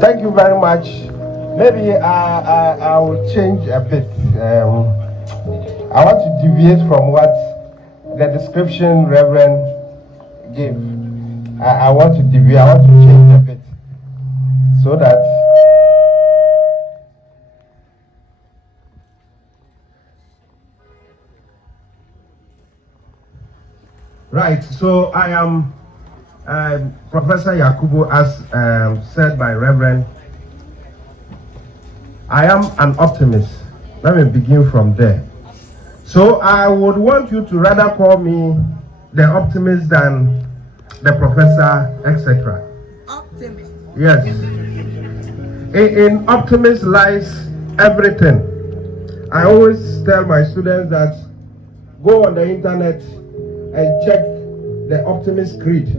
Thank you very much. Maybe I will change a bit. I want to deviate from what the description Reverend gave. I want to deviate. I want to change a bit so that right. So I am Professor Yakubu, as said by Reverend. I am an optimist. Let me begin from there. So I would want you to rather call me the optimist than the professor, etc. Optimist. Yes. In optimist lies everything. I always tell my students that go on the internet and check the optimist creed.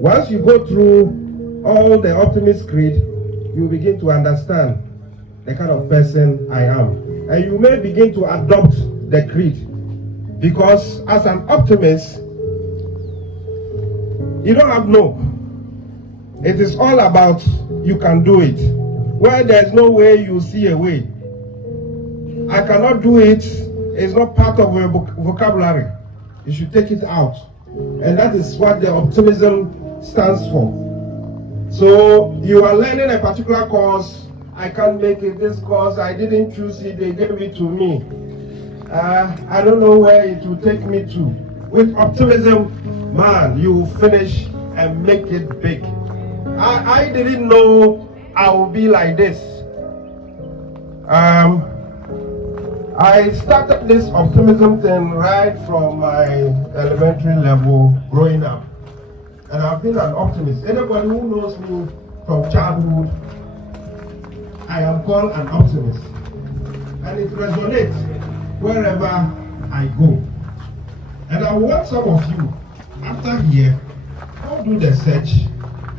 Once you go through all the optimist creed, you begin to understand the kind of person I am. And you may begin to adopt the creed. Because as an optimist, you don't have no. It is all about you can do it. Where there's no way, you see a way. I cannot do it. It's not part of your vocabulary. You should take it out. And that is what the optimism stands for. So you are learning a particular course. I can't make it. This course, I didn't choose it. They gave it to me. I don't know where it will take me to. With optimism, man, you will finish and make it big. I didn't know I would be like this. I started this optimism thing right from my elementary level growing up. And I've been an optimist. Anybody who knows me from childhood, I am called an optimist. And it resonates wherever I go. And I want some of you, after here, go do the search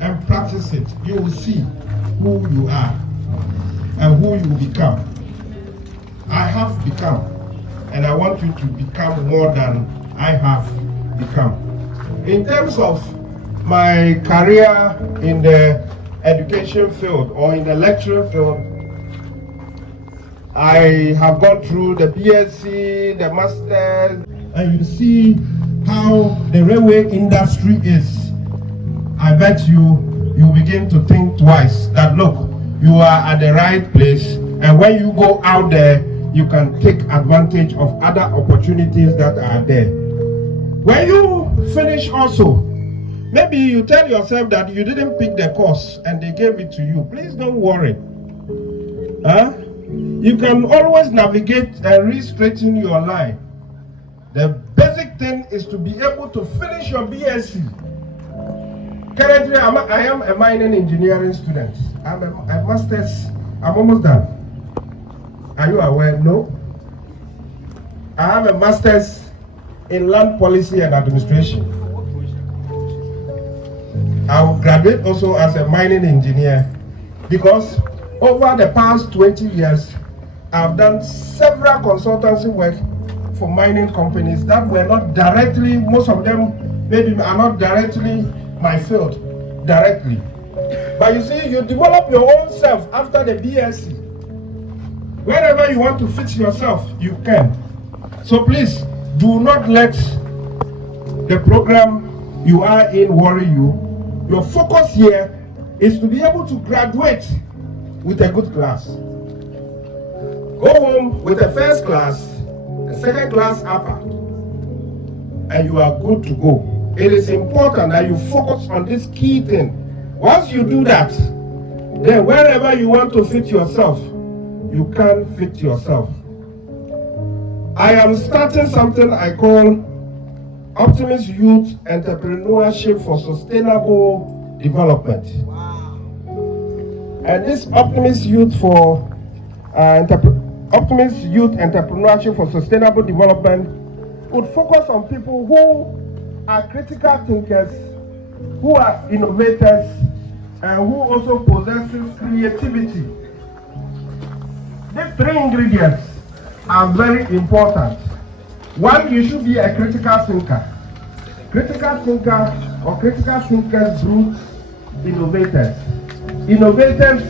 and practice it. You will see who you are and who you will become. I have become, and I want you to become more than I have become. In terms of my career in the education field or in the lecturing field, I have gone through the BSc, the Masters, and you see how the railway industry is. I bet you begin to think twice that look, you are at the right place, and when you go out there, you can take advantage of other opportunities that are there. When you finish also, maybe you tell yourself that you didn't pick the course and they gave it to you. Please don't worry. You can always navigate and re-straighten your line. The basic thing is to be able to finish your BSc. Currently, I am a mining engineering student. I'm a master's. I'm almost done. Are you aware? No. I have a master's in land policy and administration. I will graduate also as a mining engineer because over the past 20 years, I've done several consultancy work for mining companies that were not directly, most of them maybe are not directly my field, directly. But you see, you develop your own self after the BSc. Wherever you want to fit yourself, you can. So please, do not let the program you are in worry you. Your focus here is to be able to graduate with a good class. Go home with a first class, a second class upper, and you are good to go. It is important that you focus on this key thing. Once you do that, then wherever you want to fit yourself, you can fit yourself. I am starting something I call Optimist Youth Entrepreneurship for Sustainable Development. Wow. And this Optimist Youth Entrepreneurship for Sustainable Development would focus on people who are critical thinkers, who are innovators, and who also possesses creativity. These three ingredients are very important. One, you should be a critical thinker. Critical thinker or critical thinkers breeds innovators. Innovators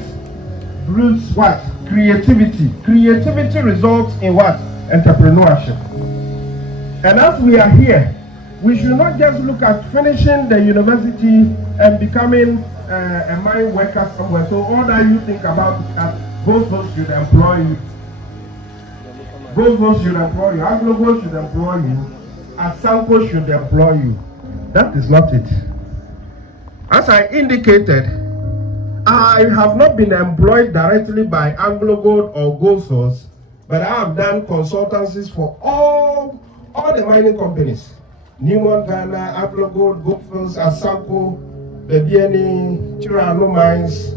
breeds what? Creativity. Creativity results in what? Entrepreneurship. And as we are here, we should not just look at finishing the university and becoming a mine worker somewhere. So all that you think about is that both of us should employ you. Both of us should employ you. Aglobo should employ you. Asanko should employ you. That is not it. As I indicated, I have not been employed directly by Anglo Gold or Gold Source, but I have done consultancies for all the mining companies. Newmont Ghana, Anglo Gold, Gold Source, Asanko, Bebieni, Chirano Mines,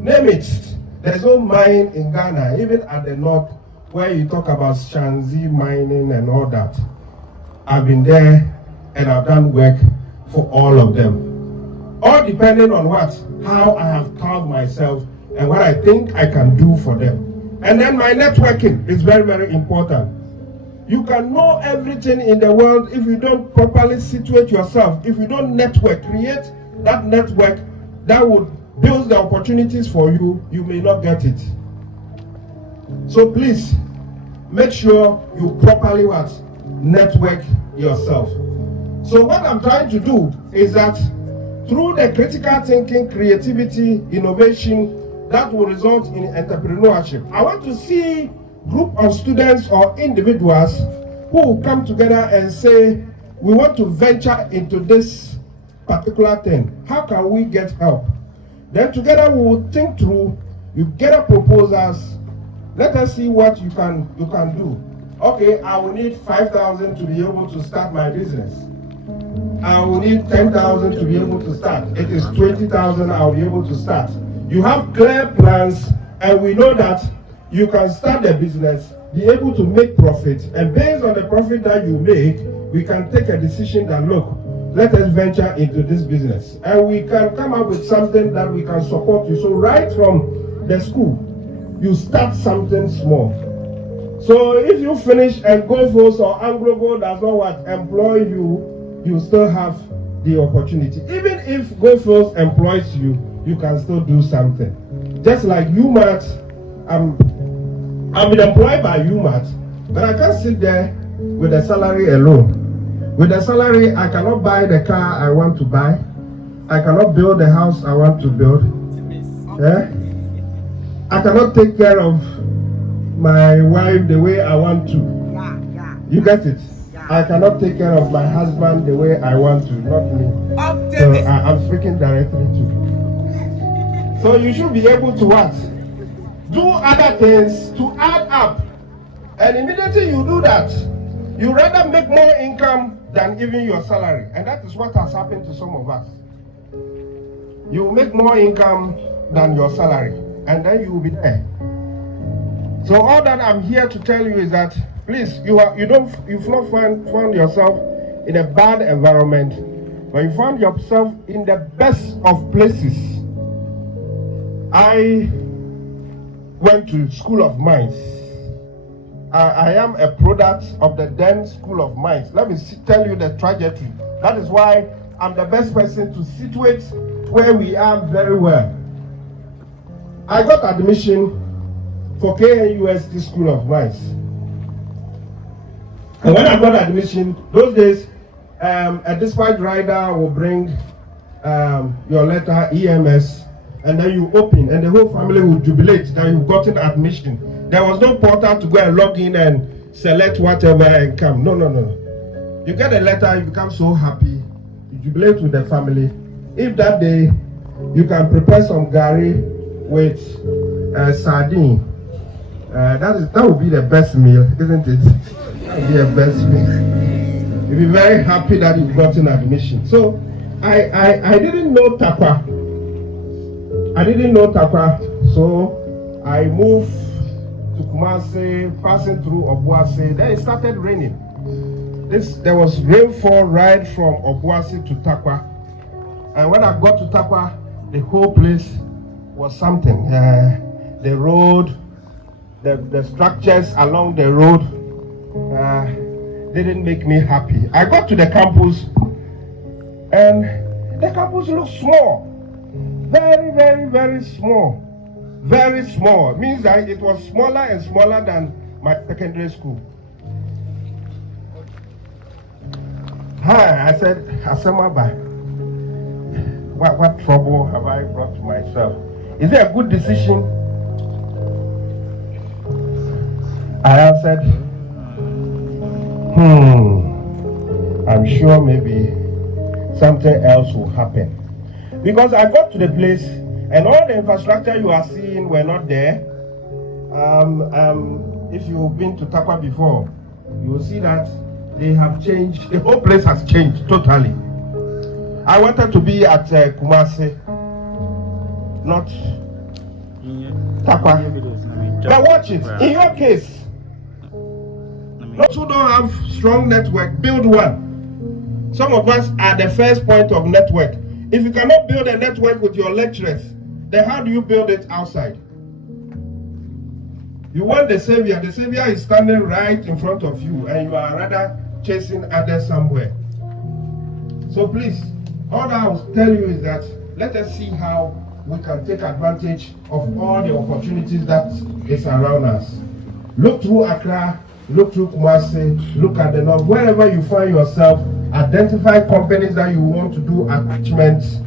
name it. There's no mine in Ghana, even at the north, where you talk about Shanzi mining and all that. I've been there and I've done work for all of them. All depending on what? How I have carved myself and what I think I can do for them. And then my networking is very, very important. You can know everything in the world if you don't properly situate yourself. If you don't network, create that network that would build the opportunities for you, you may not get it. So please, make sure you properly what? Network yourself. So what I'm trying to do is that through the critical thinking, creativity, innovation, that will result in entrepreneurship. I want to see a group of students or individuals who will come together and say, we want to venture into this particular thing. How can we get help? Then together we will think through, you get proposals. Let us see what you can do. Okay, I will need 5,000 to be able to start my business. I will need 10,000 to be able to start. It is 20,000 I'll be able to start. You have clear plans, and we know that you can start the business, be able to make profit, and based on the profit that you make, we can take a decision that, look, let us venture into this business. And we can come up with something that we can support you. So right from the school, you start something small. So if you finish and Gold Force or Anglo Gold does not what employ you, you still have the opportunity. Even if Gold Force employs you, you can still do something. Just like UMaT, I'm been employed by UMaT, but I can't sit there with a salary alone. With the salary, I cannot buy the car I want to buy. I cannot build the house I want to build. I cannot take care of my wife the way I want to. You get it? I cannot take care of my husband the way I want to, not me. So I'm speaking directly to you. So you should be able to what? Do other things to add up. And immediately you do that, you rather make more income than even your salary. And that is what has happened to some of us. You will make more income than your salary, and then you will be there. So all that I'm here to tell you is that please, you've not found yourself in a bad environment, but you found yourself in the best of places. I went to School of Mines. I am a product of the then School of Mines. Let me tell you the trajectory. That is why I'm the best person to situate where we are very well. I got admission for KNUST School of Mines. And when I got admission, those days, a dispatch rider will bring your letter, EMS, and then you open, and the whole family will jubilate that you've gotten admission. There was no portal to go and log in and select whatever and come. No. You get a letter, you become so happy, you jubilate with the family. If that day, you can prepare some gari with sardine, that would be the best meal, isn't it? That would be the best meal. You'll be very happy that you've gotten admission. So I didn't know Takwa. So I moved to Kumasi, passing through Obuasi. Then it started raining. There was rainfall right from Obuasi to Takwa. And when I got to Takwa, the whole place was something. The road, the structures along the road, didn't make me happy. I got to the campus, and the campus looked small. Very, very, very small. Very small. Means that it was smaller and smaller than my secondary school. Hi, I said, Asamaba, what trouble have I brought to myself? Is it a good decision? I answered, I'm sure maybe something else will happen. Because I got to the place and all the infrastructure you are seeing were not there. If you've been to Takwa before, you will see that they have changed. The whole place has changed totally. I wanted to be at Kumasi, not Takwa. But watch it. In your case, those who don't have strong network, build one. Some of us are the first point of network. If you cannot build a network with your lecturers, then how do you build it outside? You want the Savior. The Savior is standing right in front of you, and you are rather chasing others somewhere. So please, all that I will tell you is that let us see how we can take advantage of all the opportunities that is around us. Look through Accra, look through Kumasi, look at the north. Wherever you find yourself, identify companies that you want to do attachments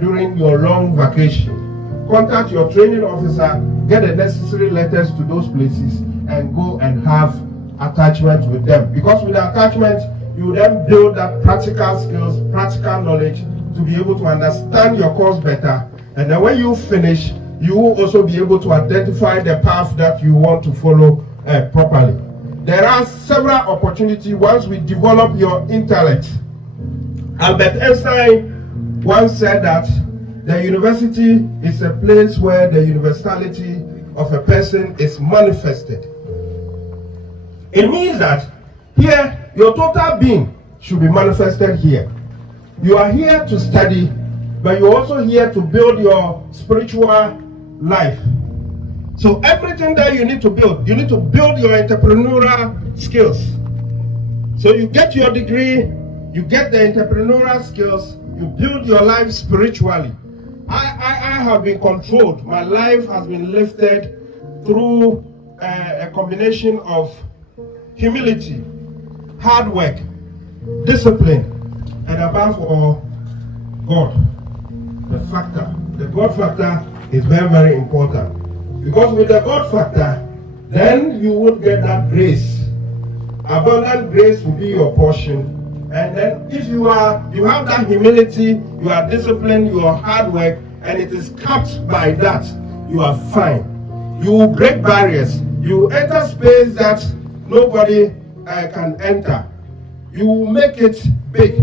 during your long vacation. Contact your training officer, get the necessary letters to those places, and go and have attachments with them. Because with the attachment, you then build that practical skills, practical knowledge to be able to understand your course better. And then when you finish, you will also be able to identify the path that you want to follow properly. There are several opportunities once we develop your intellect. Albert Einstein once said that the university is a place where the universality of a person is manifested. It means that here, your total being should be manifested here. You are here to study, but you're also here to build your spiritual life. So everything that you need to build your entrepreneurial skills. So you get your degree, you get the entrepreneurial skills, you build your life spiritually. I have been controlled. My life has been lifted through a combination of humility, hard work, discipline, and above all, God. The God factor is very, very important. Because with the God factor, then you would get that grace. Abundant grace will be your portion. And then if you have that humility, you are disciplined, you are hard work, and it is capped by that, you are fine. You will break barriers. You will enter space that nobody can enter. You will make it big.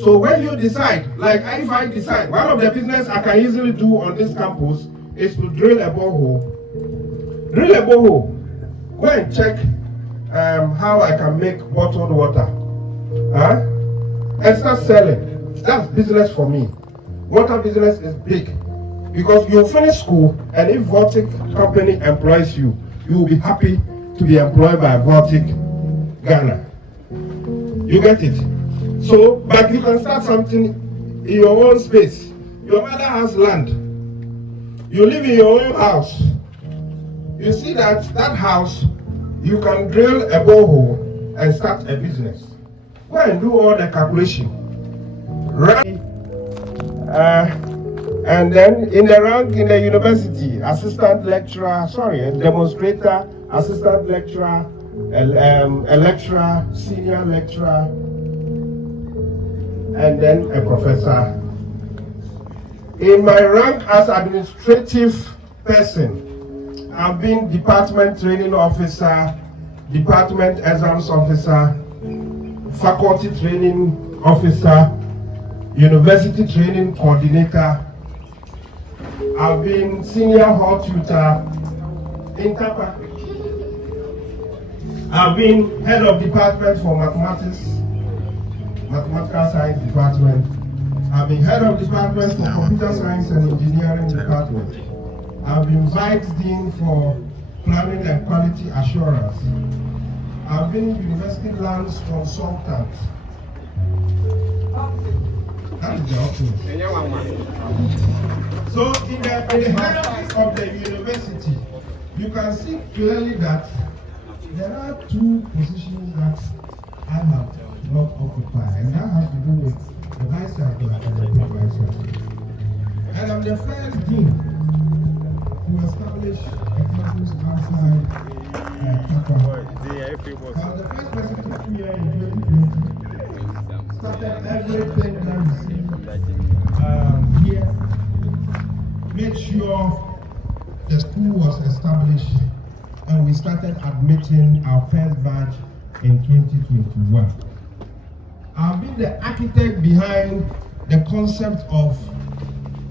So when you decide, like if I decide, one of the business I can easily do on this campus is to drill a borehole. Drill a borehole. Go and check how I can make bottled water. And start selling. That's business for me. Water business is big. Because you finish school, and if Vortic company employs you, you will be happy to be employed by Vortic Ghana. You get it? So, but you can start something in your own space. Your mother has land. You live in your own house. You see that house, you can drill a borehole and start a business. Go and do all the calculation. Right? And then in the rank in the university, demonstrator, assistant lecturer, a lecturer, senior lecturer, and then a professor. In my rank as administrative person, I've been department training officer, department exams officer, faculty training officer, university training coordinator. I've been senior hall tutor, I've been head of department for mathematical science department. I've been head of department for computer science and engineering department. I've been vice dean for planning and quality assurance. I've been university lands consultant. That is the office. So in the hierarchy of the university, you can see clearly that there are two positions that I have not occupied, and that has to do with the vice chancellor and the vice chancellor. And I'm the first dean to establish a campus outside Kappa. I was the first person to come here in 2020. Started everything that we see here. Made sure the school was established, and we started admitting our first batch in 2021. I've been the architect behind the concept of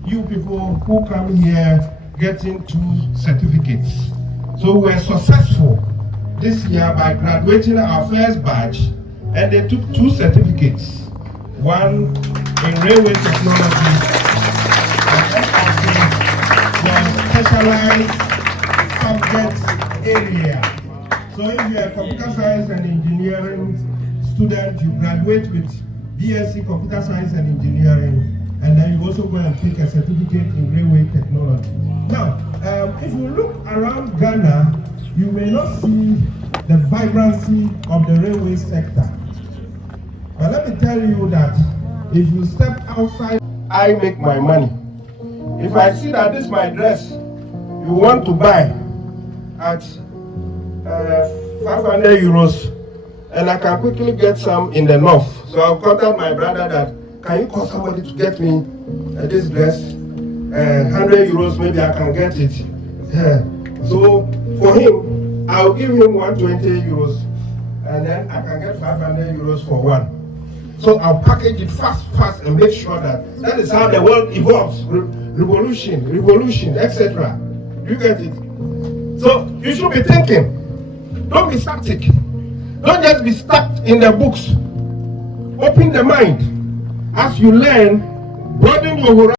you people who come here getting 2 certificates. So we're successful this year by graduating our first batch, and they took 2 certificates. One in railway technology, and specialized subject area. So if you're a computer science and engineering student, you graduate with BSc Computer Science and Engineering, and then you also go and take a certificate in railway technology. Now, if you look around Ghana, you may not see the vibrancy of the railway sector. But let me tell you that if you step outside, I make my money. If I see that this is my dress, you want to buy at 500 euros, and I can quickly get some in the north. So I'll contact my brother that, can you call somebody to get me this dress? 100 euros, maybe I can get it. So for him, I'll give him 120 euros, and then I can get 500 euros for one. So I'll package it fast, and make sure that is how the world evolves. Revolution, etc. You get it? So you should be thinking. Don't be static. Don't just be stuck in the books. Open the mind. As you learn, broaden your horizon.